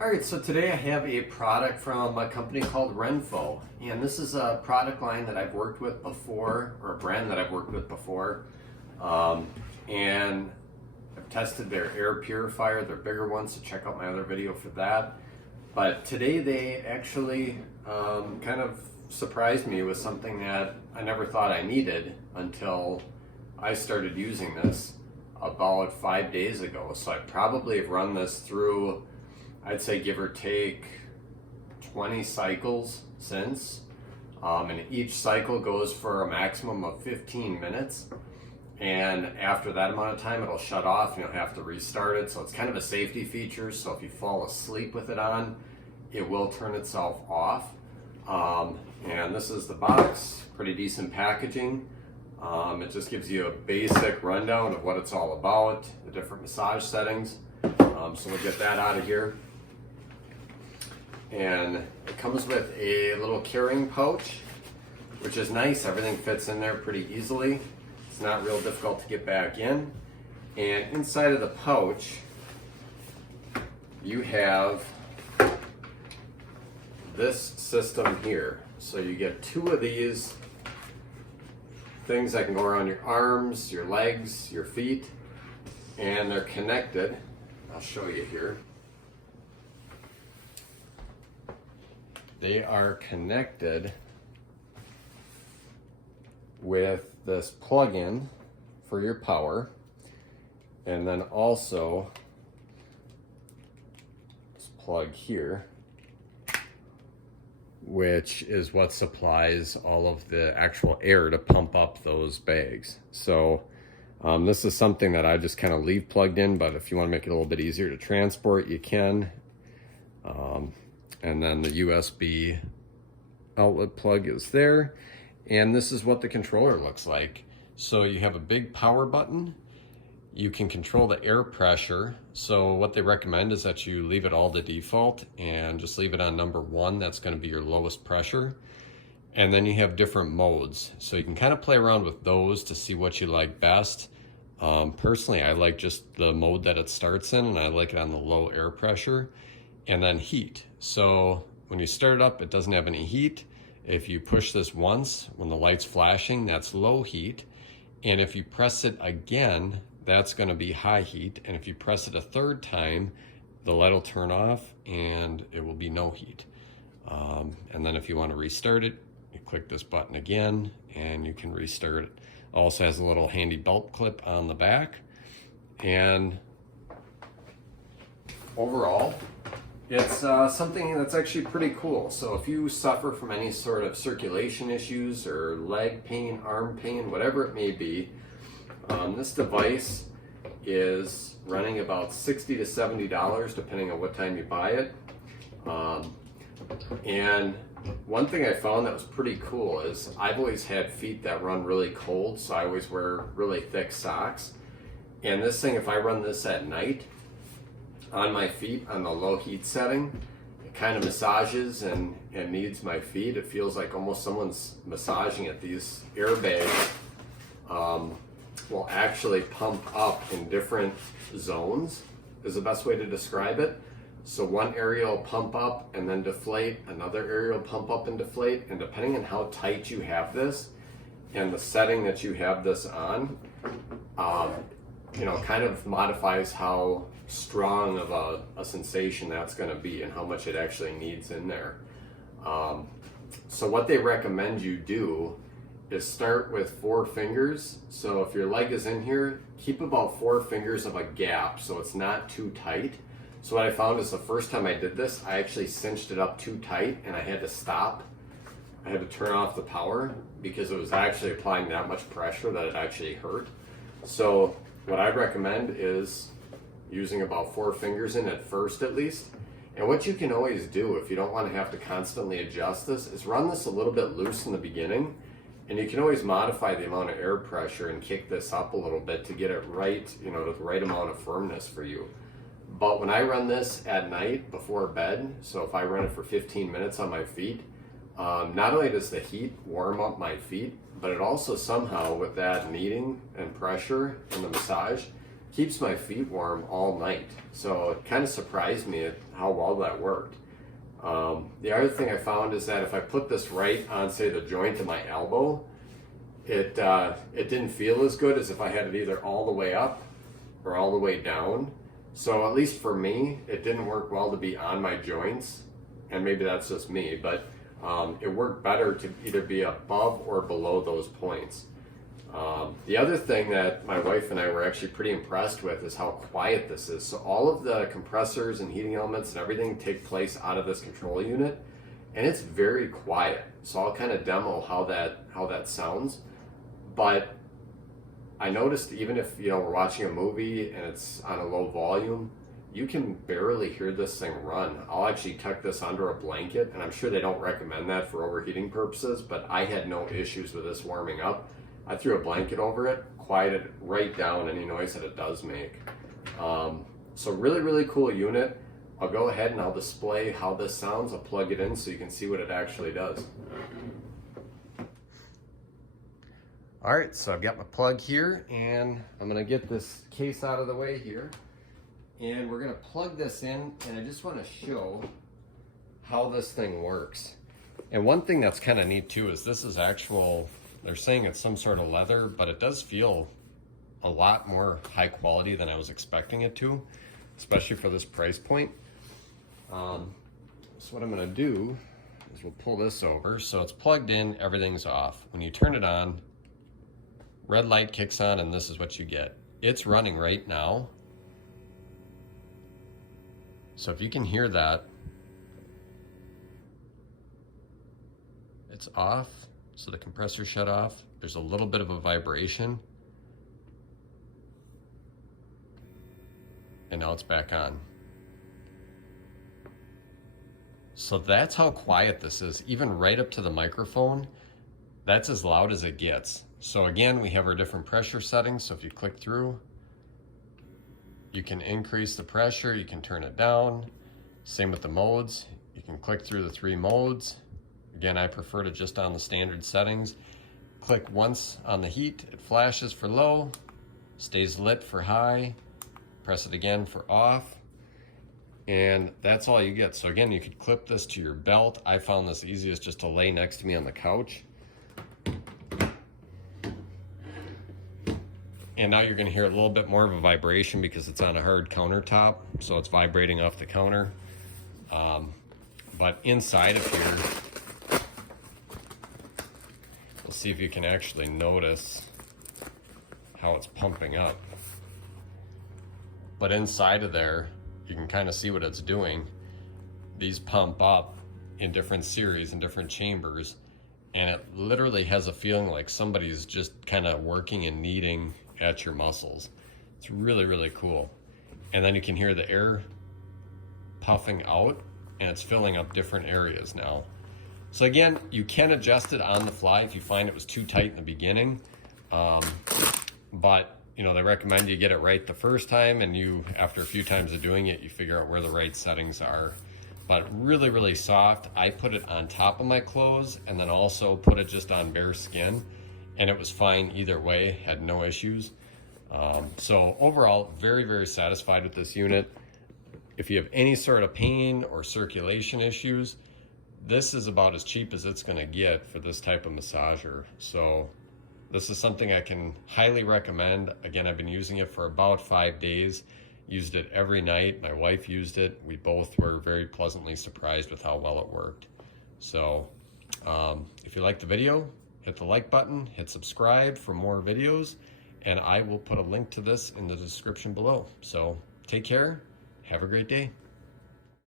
Alright, so today I have a product from a company called Renpho, and this is a product line that I've worked with before, or a brand that I've worked with before, and I've tested their air purifier, their bigger ones, so check out my other video for that. But today they actually kind of surprised me with something that I never thought I needed until I started using this about 5 days ago. So I probably have run this through, I'd say give or take 20 cycles since, and each cycle goes for a maximum of 15 minutes, and after that amount of time it'll shut off and you'll have to restart it. So it's kind of a safety feature, so if you fall asleep with it on, it will turn itself off. And this is the box, pretty decent packaging. It just gives you a basic rundown of what it's all about, the different massage settings. So we'll get that out of here. And it comes with a little carrying pouch, which is nice. Everything fits in there pretty easily. It's not real difficult to get back in. And inside of the pouch, you have this system here. So you get two of these things that can go around your arms, your legs, your feet, and they're connected. I'll show you here. They are connected with this plug-in for your power, and then also this plug here, which is what supplies all of the actual air to pump up those bags. So this is something that I just kind of leave plugged in, but if you want to make it a little bit easier to transport, you can. And then the USB outlet plug is there. And this is what the controller looks like. So you have a big power button. You can control the air pressure. So what they recommend is that you leave it all to default and just leave it on number 1. That's going to be your lowest pressure. And then you have different modes. So you can kind of play around with those to see what you like best. Personally, I like just the mode that it starts in, and I like it on the low air pressure. And then heat. So when you start it up, it doesn't have any heat. If you push this once, when the light's flashing, that's low heat. And if you press it again, that's going to be high heat. And if you press it a third time, the light will turn off and it will be no heat. And then if you want to restart it, you click this button again and you can restart it. Also has a little handy belt clip on the back. And overall, it's something that's actually pretty cool. So if you suffer from any sort of circulation issues or leg pain, arm pain, whatever it may be, this device is running about $60 to $70 depending on what time you buy it. And one thing I found that was pretty cool is I've always had feet that run really cold, so I always wear really thick socks. And this thing, if I run this at night on my feet on the low heat setting, it kind of massages and kneads my feet. It feels like almost someone's massaging it. These airbags will actually pump up in different zones, is the best way to describe it. So one area will pump up and then deflate, another area will pump up and deflate, and depending on how tight you have this and the setting that you have this on, kind of modifies how strong of a sensation that's going to be and how much it actually needs in there. So what they recommend you do is start with 4 fingers. So if your leg is in here, keep about 4 fingers of a gap so it's not too tight. So what I found is the first time I did this, I actually cinched it up too tight and I had to stop. I had to turn off the power because it was actually applying that much pressure that it actually hurt. So what I'd recommend is using about 4 fingers in at first at least. And what you can always do if you don't want to have to constantly adjust this is run this a little bit loose in the beginning, and you can always modify the amount of air pressure and kick this up a little bit to get it right, to the right amount of firmness for you. But when I run this at night before bed, so if I run it for 15 minutes on my feet, not only does the heat warm up my feet, but it also somehow with that kneading and pressure and the massage keeps my feet warm all night. So it kind of surprised me at how well that worked. The other thing I found is that if I put this right on, say, the joint of my elbow, it didn't feel as good as if I had it either all the way up or all the way down. So at least for me, it didn't work well to be on my joints, and maybe that's just me, but it worked better to either be above or below those points. The other thing that my wife and I were actually pretty impressed with is how quiet this is. So all of the compressors and heating elements and everything take place out of this control unit, and it's very quiet. So I'll kind of demo how that sounds. But I noticed even if we're watching a movie and it's on a low volume, you can barely hear this thing run. I'll actually tuck this under a blanket, and I'm sure they don't recommend that for overheating purposes, but I had no issues with this warming up. I threw a blanket over it, quieted right down any noise that it does make. So really, really cool unit. I'll go ahead and I'll display how this sounds. I'll plug it in so you can see what it actually does. All right, so I've got my plug here, and I'm gonna get this case out of the way here. And we're gonna plug this in, and I just wanna show how this thing works. And one thing that's kind of neat too is this is actual, they're saying it's some sort of leather, but it does feel a lot more high quality than I was expecting it to, especially for this price point. So what I'm gonna do is we'll pull this over. So it's plugged in, everything's off. When you turn it on, red light kicks on, and this is what you get. It's running right now. So if you can hear that, it's off. So the compressor shut off. There's a little bit of a vibration. And now it's back on. So that's how quiet this is. Even right up to the microphone, that's as loud as it gets. So again, we have our different pressure settings. So if you click through, you can increase the pressure, you can turn it down. Same with the modes. You can click through the 3 modes. Again, I prefer to just on the standard settings. Click once on the heat, it flashes for low, stays lit for high, press it again for off, and that's all you get. So again, you could clip this to your belt. I found this easiest just to lay next to me on the couch. And now you're gonna hear a little bit more of a vibration because it's on a hard countertop, so it's vibrating off the counter. But inside of here, we'll see if you can actually notice how it's pumping up. But inside of there, you can kind of see what it's doing. These pump up in different series and different chambers, and it literally has a feeling like somebody's just kind of working and kneading at your muscles. It's really, really cool. And then you can hear the air puffing out, and it's filling up different areas now. So again, you can adjust it on the fly if you find it was too tight in the beginning. But they recommend you get it right the first time, and after a few times of doing it, you figure out where the right settings are. But really, really soft. I put it on top of my clothes and then also put it just on bare skin, and it was fine either way, had no issues. So overall, very, very satisfied with this unit. If you have any sort of pain or circulation issues, this is about as cheap as it's gonna get for this type of massager. So this is something I can highly recommend. Again, I've been using it for about 5 days, used it every night. My wife used it. We both were very pleasantly surprised with how well it worked. So if you liked the video, hit the like button, hit subscribe for more videos, and I will put a link to this in the description below. So take care, have a great day.